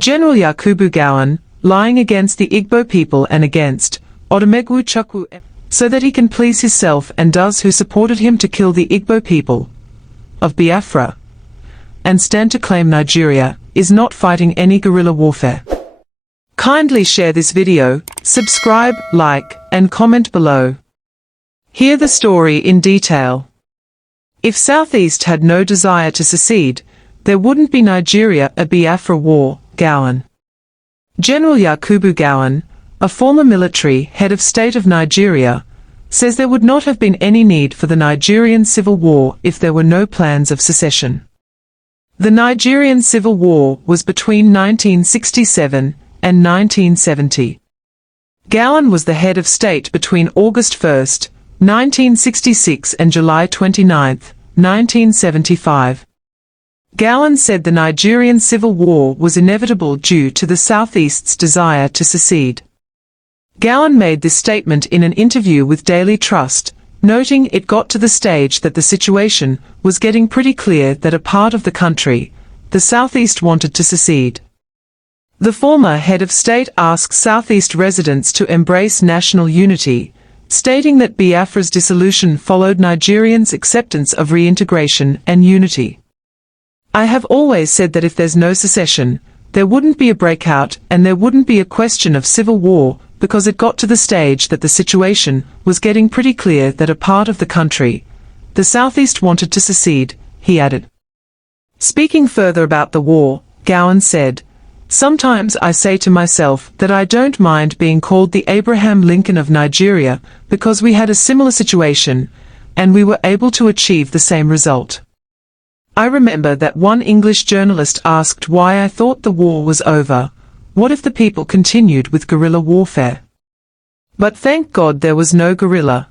General Yakubu Gowon, lying against the Igbo people and against odimegwu chukwu, so that he can please himself and those who supported him to kill the Igbo people of Biafra and stand to claim Nigeria, is not fighting any guerrilla warfare. Kindly share this video, subscribe, like, and comment below. Hear the story in detail. If Southeast had no desire to secede, there wouldn't be Nigeria a Biafra war. Gowon. General Yakubu Gowon, a former military head of state of Nigeria, says there would not have been any need for the Nigerian civil war if there were no plans of secession. The Nigerian civil war was between 1967 and 1970. Gowon was the head of state between August 1, 1966 and July 29, 1975. Gowon said the Nigerian civil war was inevitable due to the Southeast's desire to secede. Gowon made this statement in an interview with Daily Trust, noting it got to the stage that the situation was getting pretty clear that a part of the country, the Southeast, wanted to secede. The former head of state asked Southeast residents to embrace national unity, stating that Biafra's dissolution followed Nigerians' acceptance of reintegration and unity. I have always said that if there's no secession, there wouldn't be a breakout and there wouldn't be a question of civil war, because it got to the stage that the situation was getting pretty clear that a part of the country, the Southeast, wanted to secede, he added. Speaking further about the war, Gowon said, "Sometimes I say to myself that I don't mind being called the Abraham Lincoln of Nigeria because we had a similar situation, and we were able to achieve the same result." I remember that one English journalist asked why I thought the war was over. What if the people continued with guerrilla warfare? But thank God there was no guerrilla.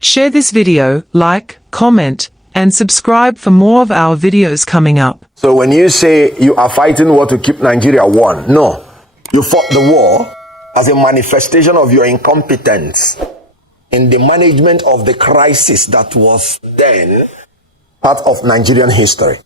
Share this video, like, comment, and subscribe for more of our videos coming up. So when you say you are fighting war to keep Nigeria one, no. You fought the war as a manifestation of your incompetence in the management of the crisis that was then part of Nigerian history.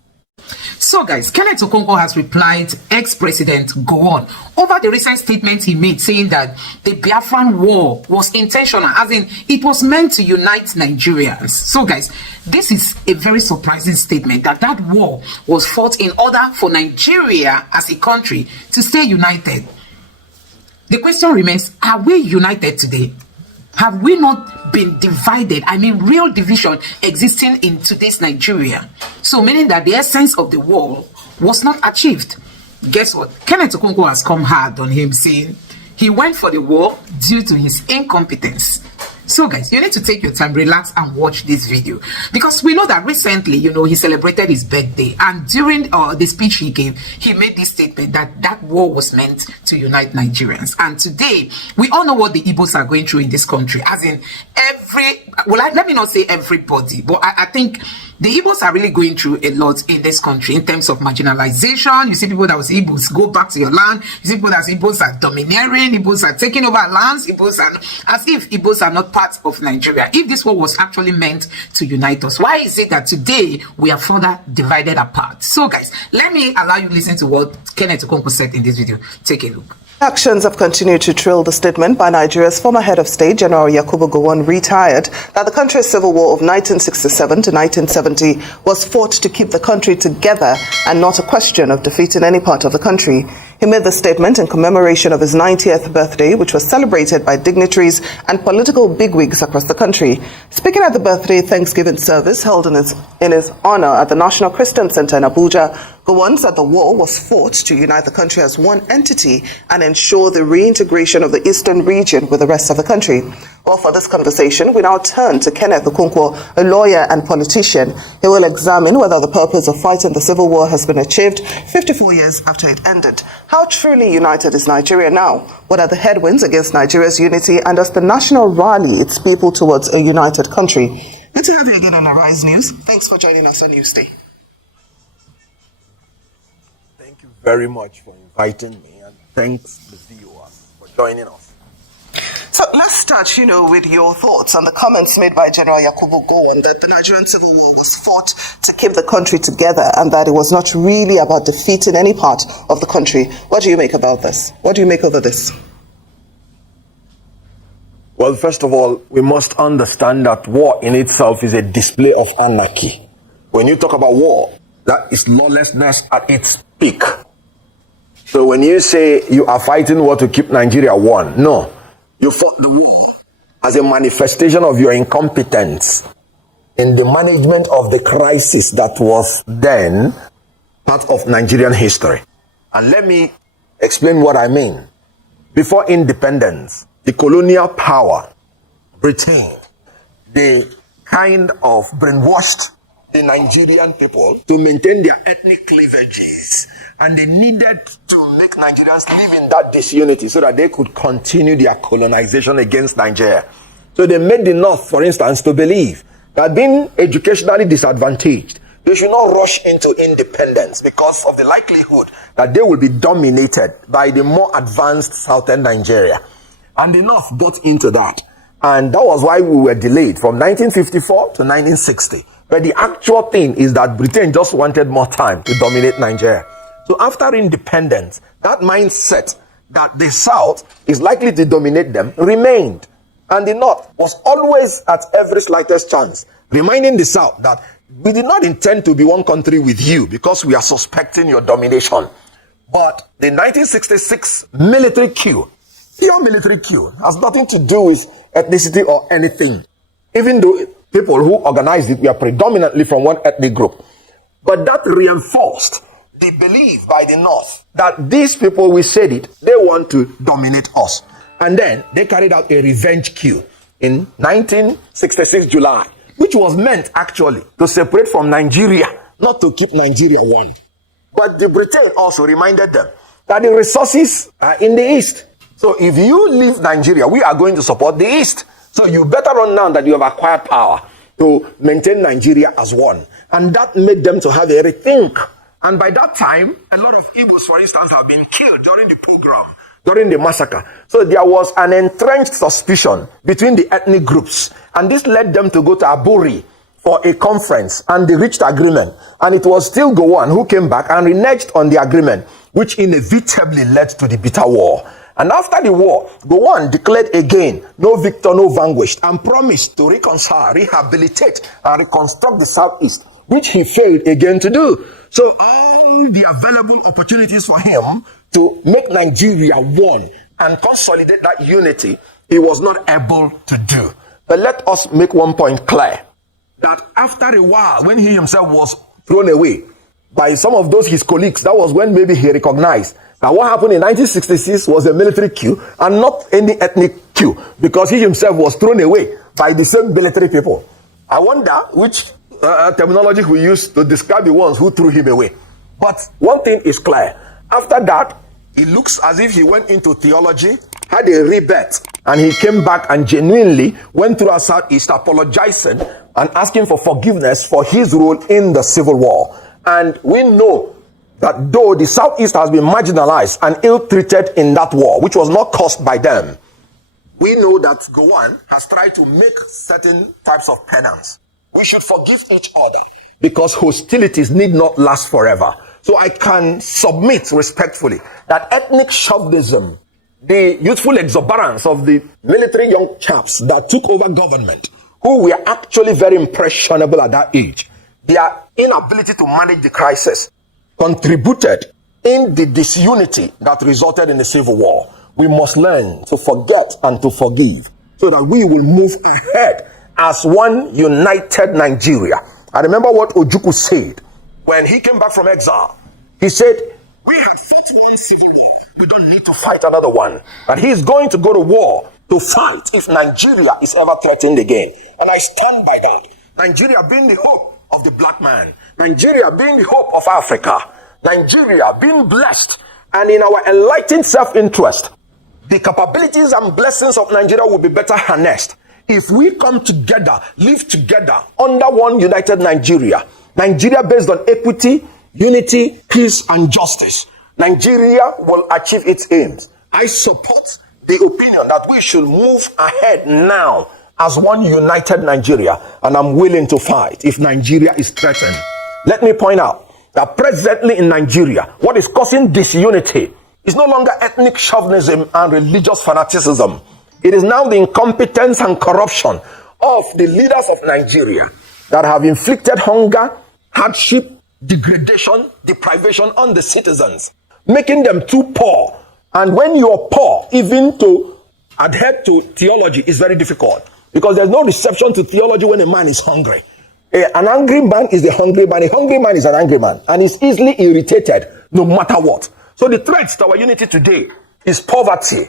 So guys, Kenneth Okonkwo has replied ex-president Gowon over the recent statement he made saying that the Biafran war was intentional, as in it was meant to unite Nigerians. So guys, this is a very surprising statement, that war was fought in order for Nigeria as a country to stay united. The question remains, are we united today? Have we not been divided? I mean, real division existing in today's Nigeria. So meaning that the essence of the war was not achieved. Guess what? Kenneth Okonkwo has come hard on him, saying he went for the war due to his incompetence. So guys, you need to take your time, relax, and watch this video, because we know that recently, he celebrated his birthday, and during the speech he gave, he made this statement that war was meant to unite Nigerians. And today, we all know what the Igbos are going through in this country, as in let me not say everybody, but I think the Igbos are really going through a lot in this country in terms of marginalization. You see people that was Igbos, go back to your land. You see people that Igbos are domineering, Igbos are taking over lands, Igbos are, as if Igbos are not part of Nigeria. If this war was actually meant to unite us, why is it that today we are further divided apart? So guys, let me allow you to listen to what Kenneth Okonkwo said in this video. Take a look. Actions have continued to trail the statement by Nigeria's former head of state, General Yakubu Gowon, retired, that the country's civil war of 1967 to 1970 was fought to keep the country together and not a question of defeating any part of the country. He made the statement in commemoration of his 90th birthday, which was celebrated by dignitaries and political bigwigs across the country. Speaking at the birthday Thanksgiving service held in his honor at the National Christian Center in Abuja, Gowon said the war was fought to unite the country as one entity and ensure the reintegration of the eastern region with the rest of the country. Well, for this conversation, we now turn to Kenneth Okonkwo, a lawyer and politician. He will examine whether the purpose of fighting the civil war has been achieved 54 years after it ended. How truly united is Nigeria now? What are the headwinds against Nigeria's unity, and does the national rally its people towards a united country? Good to have you again on Arise News. Thanks for joining us on Newsday. Thank you very much for inviting me, and thanks the viewers for joining us. So let's start, with your thoughts on the comments made by General Yakubu Gowon that the Nigerian Civil War was fought to keep the country together and that it was not really about defeating any part of the country. What do you make about this? What do you make over this? Well, first of all, we must understand that war in itself is a display of anarchy. When you talk about war, that is lawlessness at its peak. So when you say you are fighting war to keep Nigeria one, no. You fought the war as a manifestation of your incompetence in the management of the crisis that was then part of Nigerian history. And let me explain what I mean. Before independence, the colonial power, Britain, they kind of brainwashed the Nigerian people to maintain their ethnic cleavages, and they needed to make Nigerians live in that disunity so that they could continue their colonization against Nigeria. So they made the North, for instance, to believe that being educationally disadvantaged, they should not rush into independence because of the likelihood that they will be dominated by the more advanced southern Nigeria. And the North got into that. And that was why we were delayed from 1954 to 1960. But the actual thing is that Britain just wanted more time to dominate Nigeria. So after independence, that mindset that the South is likely to dominate them remained. And the North was always at every slightest chance reminding the South that we did not intend to be one country with you because we are suspecting your domination. But the 1966 military coup, pure military coup, has nothing to do with ethnicity or anything. Even though people who organized it were predominantly from one ethnic group. But that reinforced the belief by the North that these people, we said it, they want to dominate us. And then they carried out a revenge coup in 1966 July, which was meant actually to separate from Nigeria, not to keep Nigeria one. But the Britain also reminded them that the resources are in the East. So if you leave Nigeria, we are going to support the East. So you better run now that you have acquired power to maintain Nigeria as one. And that made them to have a rethink. And by that time, a lot of Igbos, for instance, have been killed during the pogrom, during the massacre. So there was an entrenched suspicion between the ethnic groups. And this led them to go to Aburi for a conference. And they reached agreement. And it was still Gowon who came back and reneged on the agreement, which inevitably led to the bitter war. And after the war, Gowon declared again, no victor, no vanquished, and promised to reconcile, rehabilitate, and reconstruct the Southeast, which he failed again to do. So all the available opportunities for him to make Nigeria one and consolidate that unity, he was not able to do. But let us make one point clear, that after a while, when he himself was thrown away by some of those his colleagues, that was when maybe he recognized that what happened in 1966 was a military coup and not any ethnic coup, because he himself was thrown away by the same military people. I wonder which terminology we use to describe the ones who threw him away. But one thing is clear. After that, it looks as if he went into theology, had a rebirth, and he came back and genuinely went through our Southeast apologizing and asking for forgiveness for his role in the Civil War. And we know that though the Southeast has been marginalized and ill-treated in that war, which was not caused by them, we know that Gowon has tried to make certain types of penance. We should forgive each other because hostilities need not last forever. So I can submit respectfully that ethnic chauvinism, the youthful exuberance of the military young chaps that took over government, who were actually very impressionable at that age, their inability to manage the crisis contributed in the disunity that resulted in the Civil War. We must learn to forget and to forgive so that we will move ahead as one united Nigeria. I remember what Ojuku said when he came back from exile. He said, we had fought one civil war. We don't need to fight another one. And he is going to go to war to fight if Nigeria is ever threatened again. And I stand by that. Nigeria being the hope of the black man. Nigeria being the hope of Africa. Nigeria being blessed. And in our enlightened self-interest, the capabilities and blessings of Nigeria will be better harnessed if we come together, live together under one united Nigeria. Nigeria based on equity, unity, peace, and justice. Nigeria will achieve its aims. I support the opinion that we should move ahead now as one united Nigeria, and I'm willing to fight if Nigeria is threatened. Let me point out that presently in Nigeria, what is causing disunity is no longer ethnic chauvinism and religious fanaticism. It is now the incompetence and corruption of the leaders of Nigeria that have inflicted hunger, hardship, degradation, deprivation on the citizens, making them too poor. And when you're poor, even to adhere to theology is very difficult, because there's no reception to theology when a man is hungry. An angry man is a hungry man. A hungry man is an angry man, and is easily irritated no matter what. So the threat to our unity today is poverty,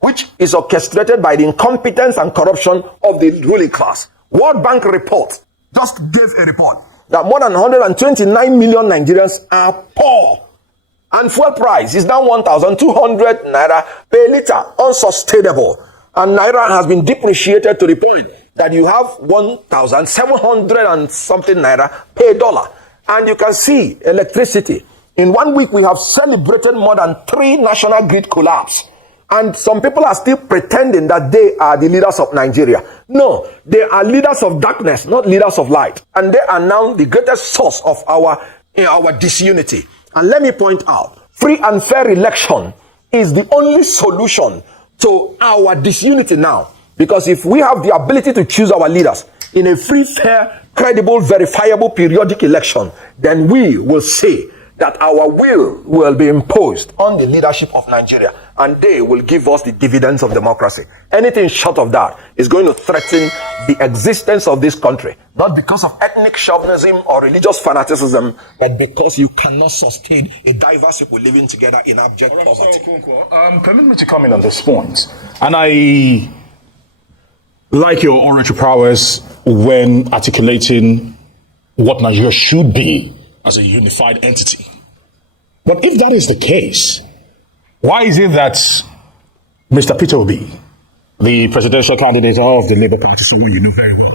which is orchestrated by the incompetence and corruption of the ruling class. World Bank report just gave a report that more than 129 million Nigerians are poor. And fuel price is now 1,200 naira per liter, unsustainable. And naira has been depreciated to the point that you have 1,700 and something naira per dollar. And you can see electricity. In 1 week, we have celebrated more than 3 national grid collapse. And some people are still pretending that they are the leaders of Nigeria. No, they are leaders of darkness, not leaders of light. And they are now the greatest source of our disunity. And let me point out, free and fair election is the only solution to our disunity now. Because if we have the ability to choose our leaders in a free, fair, credible, verifiable, periodic election, then we will say that our will be imposed on the leadership of Nigeria, and they will give us the dividends of democracy. Anything short of that is going to threaten the existence of this country, not because of ethnic chauvinism or religious fanaticism, but because you cannot sustain a diverse people living together in abject poverty. Permit me to comment on this point. And I like your oratory prowess when articulating what Nigeria should be as a unified entity. But if that is the case, why is it that Mr. Peter Obi, the presidential candidate of the Labour Party, so you know very well,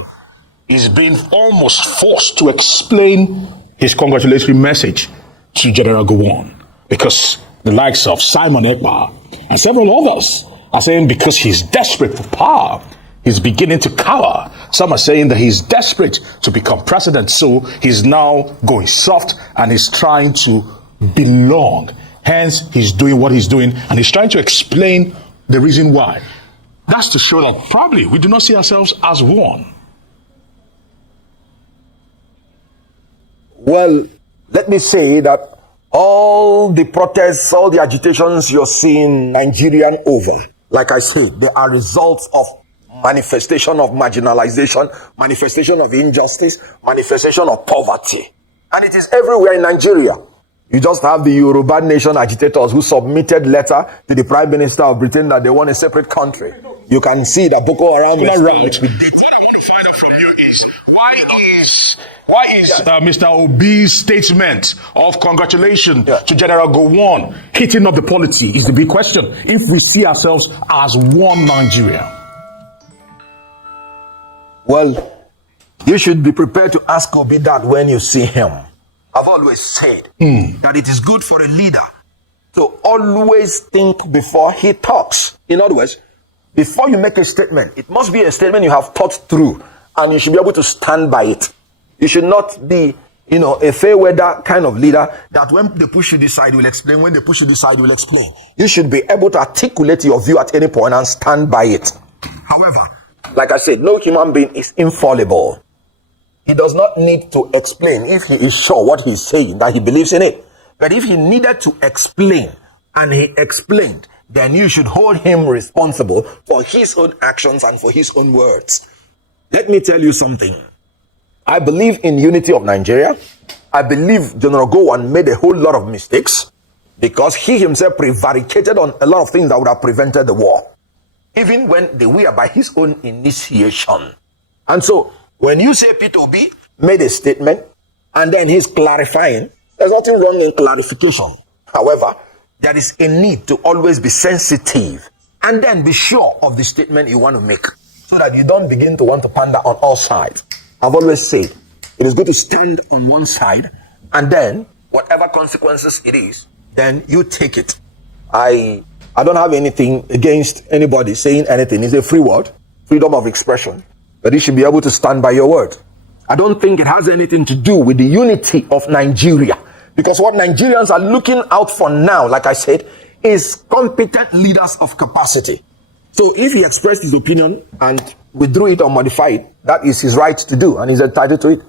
is being almost forced to explain his congratulatory message to General Gowon? Because the likes of Simon Ekpa and several others are saying because he's desperate for power, he's beginning to cower. Some are saying that he's desperate to become president, so he's now going soft and he's trying to belong. Hence, he's doing what he's doing, and he's trying to explain the reason why. That's to show that probably we do not see ourselves as one. Well, let me say that all the protests, all the agitations you're seeing Nigerian over, like I said, they are results of manifestation of marginalization, manifestation of injustice, manifestation of poverty. And it is everywhere in Nigeria. You just have the Yoruba nation agitators who submitted letter to the Prime Minister of Britain that they want a separate country. You can see that Boko Haram is Right. What I want to find out from you is why is Mr. Obi's statement of congratulations to General Gowon hitting up the polity is the big question. If we see ourselves as one Nigeria. Well, you should be prepared to ask Obi that when you see him. I've always said that it is good for a leader to always think before he talks. In other words, before you make a statement, it must be a statement you have thought through, and you should be able to stand by it. You should not be, a fair weather kind of leader that when they push you this side, will explain. When they push you this side, will explain. You should be able to articulate your view at any point and stand by it. However, like I said, no human being is infallible. He does not need to explain if he is sure what he's saying, that he believes in it. But if he needed to explain, and he explained, then you should hold him responsible for his own actions and for his own words. Let me tell you something. I believe in unity of Nigeria. I believe General Gowon made a whole lot of mistakes because he himself prevaricated on a lot of things that would have prevented the war, even when they were by his own initiation. And so, when you say Peter Obi made a statement and then he's clarifying, there's nothing wrong in clarification. However, there is a need to always be sensitive and then be sure of the statement you want to make so that you don't begin to want to pander on all sides. I've always said it is good to stand on one side and then whatever consequences it is, then you take it. I I don't have anything against anybody saying anything. It's a free word, freedom of expression. But you should be able to stand by your word. I don't think it has anything to do with the unity of Nigeria. Because what Nigerians are looking out for now, like I said, is competent leaders of capacity. So if he expressed his opinion and withdrew it or modified it, that is his right to do, and he's entitled to it.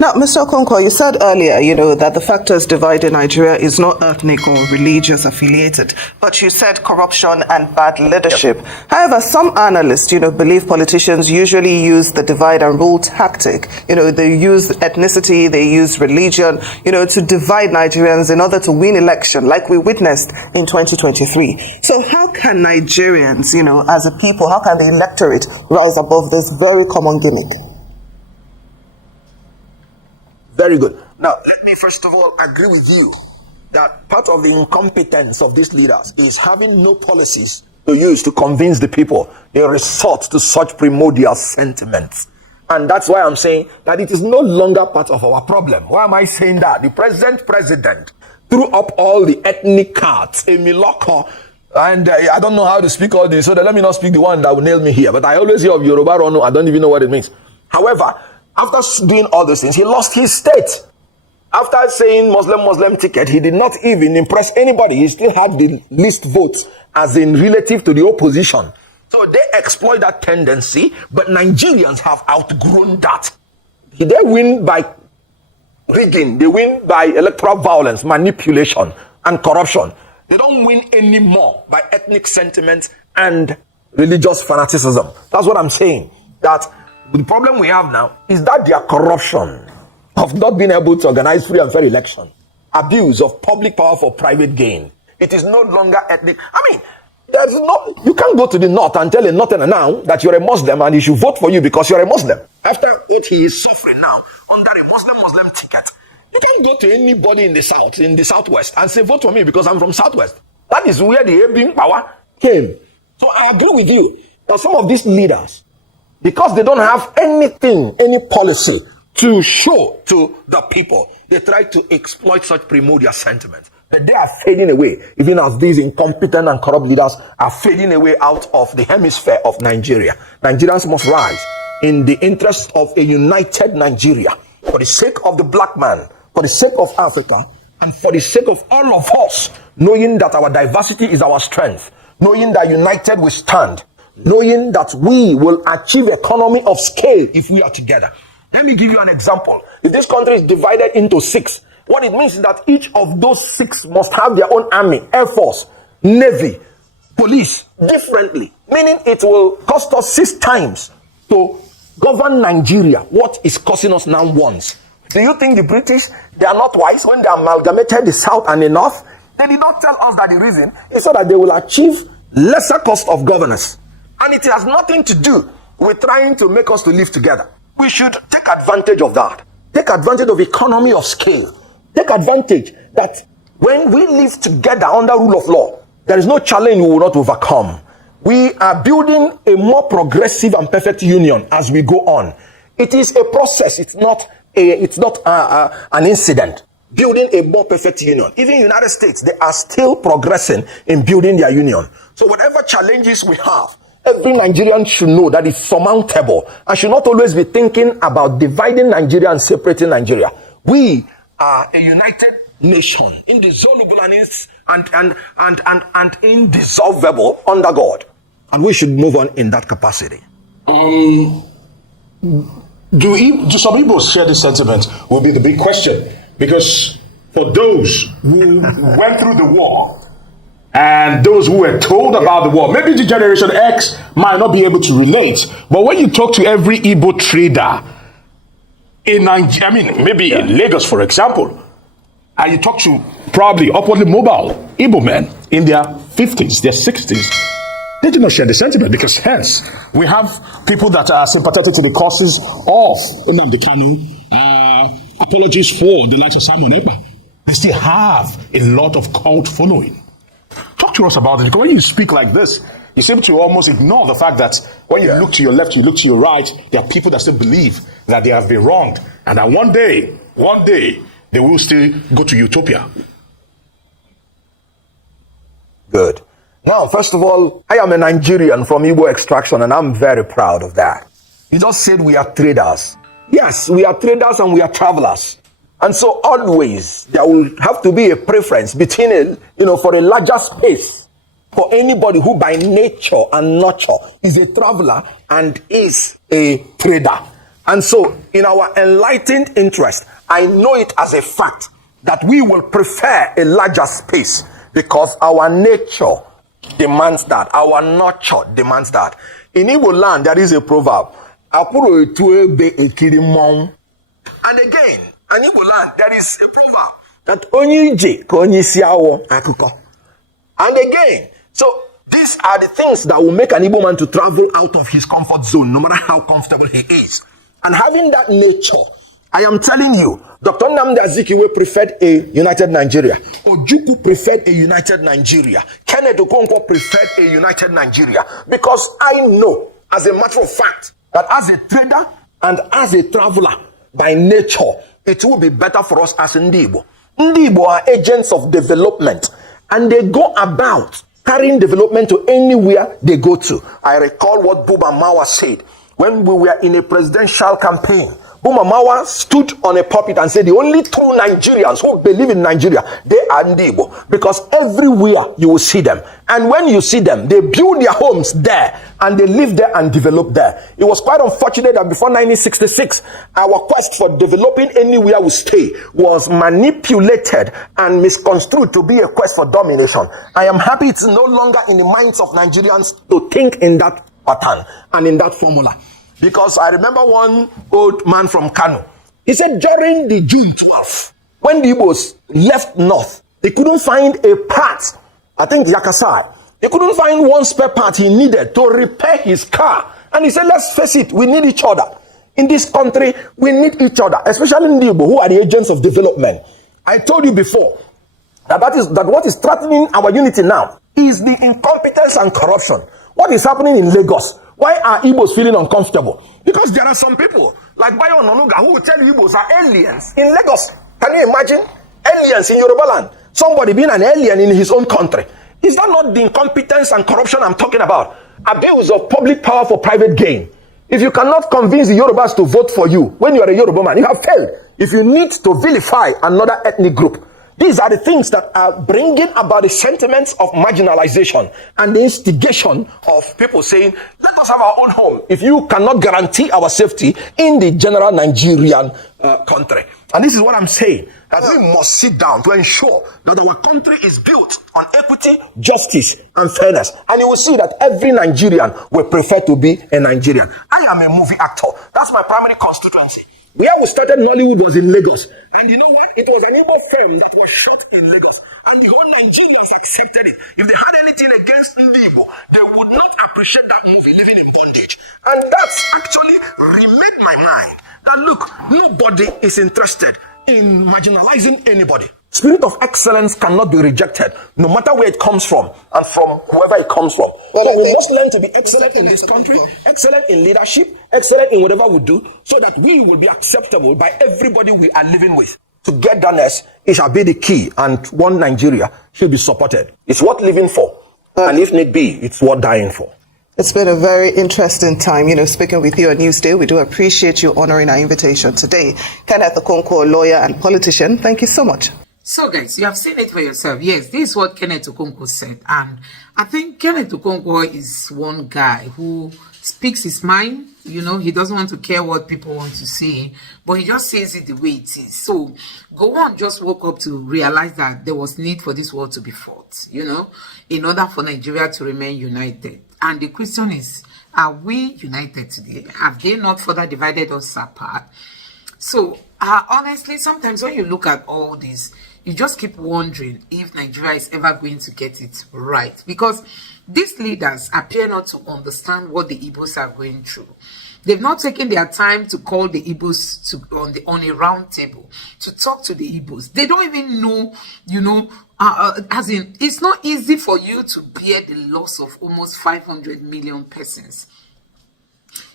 Now, Mr. Okonkwo, you said earlier, that the factors dividing Nigeria is not ethnic or religious affiliated, but you said corruption and bad leadership. Yep. However, some analysts, believe politicians usually use the divide and rule tactic. They use ethnicity, they use religion, to divide Nigerians in order to win election, like we witnessed in 2023. So how can Nigerians, as a people, how can the electorate rise above this very common gimmick? Very good. Now, let me first of all agree with you that part of the incompetence of these leaders is having no policies to use to convince the people. They resort to such primordial sentiments. And that's why I'm saying that it is no longer part of our problem. Why am I saying that? The present president threw up all the ethnic cards, a miloko, and I don't know how to speak all this, so let me not speak the one that will nail me here. But I always hear of Yoruba Rono, I don't even know what it means. However, after doing all those things, he lost his state. After saying Muslim ticket, he did not even impress anybody. He still had the least votes as in relative to the opposition. So they exploit that tendency, but Nigerians have outgrown that. They win by rigging. They win by electoral violence, manipulation, and corruption. They don't win anymore by ethnic sentiment and religious fanaticism. That's what I'm saying. That the problem we have now is that their corruption of not being able to organize free and fair election, abuse of public power for private gain. It is no longer ethnic. I mean, you can't go to the north and tell a northerner now that you're a Muslim and he should vote for you because you're a Muslim. After what he is suffering now under a Muslim ticket, you can't go to anybody in the south, in the southwest, and say vote for me because I'm from southwest. That is where the Abing power came. So I agree with you that some of these leaders, because they don't have anything, any policy to show to the people, they try to exploit such primordial sentiments. But they are fading away, even as these incompetent and corrupt leaders are fading away out of the hemisphere of Nigeria. Nigerians must rise in the interest of a united Nigeria, for the sake of the black man, for the sake of Africa, and for the sake of all of us, knowing that our diversity is our strength, knowing that united we stand, knowing that we will achieve economy of scale if we are together. Let me give you an example. If this country is divided into 6, what it means is that each of those 6 must have their own army, air force, navy, police, differently. Meaning it will cost us 6 times to govern Nigeria what is costing us now once. Do you think the British, they are not wise when they amalgamated the South and the North? They did not tell us that the reason is so that they will achieve lesser cost of governance. And it has nothing to do with trying to make us to live together. We should take advantage of that. Take advantage of economy of scale. Take advantage that when we live together under rule of law, there is no challenge we will not overcome. We are building a more progressive and perfect union as we go on. It is a process. It's not an incident. Building a more perfect union. Even in the United States, they are still progressing in building their union. So whatever challenges we have, every Nigerian should know that it's surmountable and should not always be thinking about dividing Nigeria and separating Nigeria. We are a united nation, indissoluble and indissolvable under God. And we should move on in that capacity. Do some people share this sentiment will be the big question. Because for those who went through the war and those who were told about the war, maybe the Generation X might not be able to relate. But when you talk to every Igbo trader in Nigeria, I mean, maybe in Lagos, for example, and you talk to probably upwardly mobile Igbo men in their 50s, their 60s, they do not share the sentiment because hence we have people that are sympathetic to the causes of Nnamdi Kanu, apologies for the likes of Simon Ekpa. They still have a lot of cult following. Talk to us about it, because when you speak like this, you seem to almost ignore the fact that when you look to your left, you look to your right, there are people that still believe that they have been wronged, and that one day, they will still go to utopia. Good. Now, first of all, I am a Nigerian from Igbo extraction, and I'm very proud of that. You just said we are traders. Yes, we are traders and we are travelers. And so always there will have to be a preference between for a larger space for anybody who by nature and nurture is a traveler and is a trader. And so in our enlightened interest, I know it as a fact that we will prefer a larger space because our nature demands that. Our nurture demands that. In Igbo land, there is a proverb. And again, in Igbo land, there is a proverb that onye ije ka onye isi awọ akụkọ. And again, so these are the things that will make an Igbo man to travel out of his comfort zone, no matter how comfortable he is. And having that nature, I am telling you, Dr. Nnamdi Azikiwe preferred a united Nigeria. Ojukwu preferred a united Nigeria. Kenneth Okonkwo preferred a united Nigeria. Because I know, as a matter of fact, that as a trader and as a traveler, by nature, it will be better for us as Igbo. Igbo are agents of development, and they go about carrying development to anywhere they go to. I recall what Buba Mawa said when we were in a presidential campaign. Buma Mawa stood on a pulpit and said the only true Nigerians who believe in Nigeria, they are Igbo, because everywhere you will see them. And when you see them, they build their homes there and they live there and develop there. It was quite unfortunate that before 1966, our quest for developing anywhere we stay was manipulated and misconstrued to be a quest for domination. I am happy it's no longer in the minds of Nigerians to think in that pattern and in that formula. Because I remember one old man from Kano. He said during the June 12th, when the Igbos left north, they couldn't find a part, I think Yakasai, he couldn't find one spare part he needed to repair his car. And he said, let's face it, we need each other. In this country, we need each other, especially in the Igbo, who are the agents of development. I told you before that what is threatening our unity now is the incompetence and corruption. What is happening in Lagos? Why are Igbos feeling uncomfortable? Because there are some people like Bayo Nonuga who will tell you Igbos are aliens in Lagos. Can you imagine? Aliens in Yoruba land. Somebody being an alien in his own country. Is that not the incompetence and corruption I'm talking about? Abuse of public power for private gain. If you cannot convince the Yorubas to vote for you when you are a Yoruba man, you have failed. If you need to vilify another ethnic group, these are the things that are bringing about the sentiments of marginalization and the instigation of people saying, let us have our own home if you cannot guarantee our safety in the general Nigerian country. And this is what I'm saying, that we must sit down to ensure that our country is built on equity, justice, and fairness. And you will see that every Nigerian will prefer to be a Nigerian. I am a movie actor. That's my primary constituency. Where we started Nollywood was in Lagos. And you know what? It was an Igbo film that was shot in Lagos. And the whole Nigerians accepted it. If they had anything against Igbo, they would not appreciate that movie, Living in Bondage. And that's actually remade my mind that look, nobody is interested in marginalizing anybody. Spirit of excellence cannot be rejected, no matter where it comes from and from whoever it comes from. Well, so we must learn to be excellent in this country, excellent in leadership, excellent in whatever we do, so that we will be acceptable by everybody we are living with. Togetherness, it shall be the key, and one Nigeria should be supported. It's worth living for, and if need be, it's worth dying for. It's been a very interesting time, speaking with you on Newsday. We do appreciate you honoring our invitation today. Kenneth Okonkwo, lawyer and politician, thank you so much. So guys, you have seen it for yourself. Yes, this is what Kenneth Okonkwo said. And I think Kenneth Okonkwo is one guy who speaks his mind. He doesn't want to care what people want to say, but he just says it the way it is. So Gowon just woke up to realize that there was need for this war to be fought, in order for Nigeria to remain united. And the question is, are we united today? Have they not further divided us apart? So honestly, sometimes when you look at all this, you just keep wondering if Nigeria is ever going to get it right, because these leaders appear not to understand what the Igbos are going through. They've not taken their time to call the Igbos on a round table to talk to the Igbos. They don't even know, as in, it's not easy for you to bear the loss of almost 500 million persons.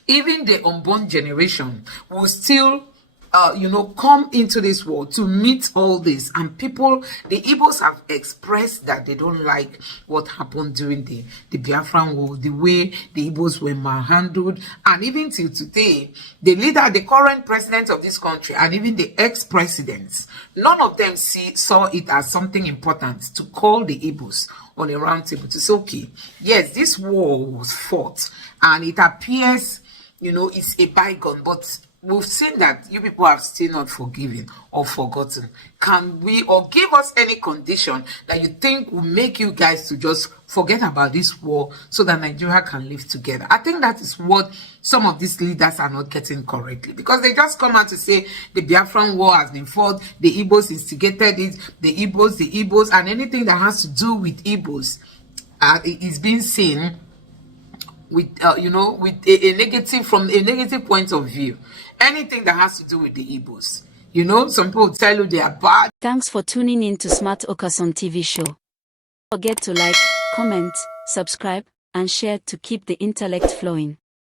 Even the unborn generation will still come into this world to meet all this. And people, the Igbos have expressed that they don't like what happened during the Biafran war, the way the Igbos were manhandled. And even till today, the leader, the current president of this country, and even the ex-presidents, none of them saw it as something important to call the Igbos on a round table to say, okay, yes, this war was fought, and it appears, it's a bygone, but we've seen that you people have still not forgiven or forgotten. Can we, or give us any condition that you think will make you guys to just forget about this war so that Nigeria can live together? I think that is what some of these leaders are not getting correctly, because they just come out to say the Biafran war has been fought, the Igbos instigated it, the Igbos, and anything that has to do with Igbos is being seen with with a negative, from a negative point of view. Anything that has to do with the Igbos, some people tell you they are bad. Thanks for tuning in to Smart Okason TV show. Don't forget to like, comment, subscribe, and share to keep the intellect flowing.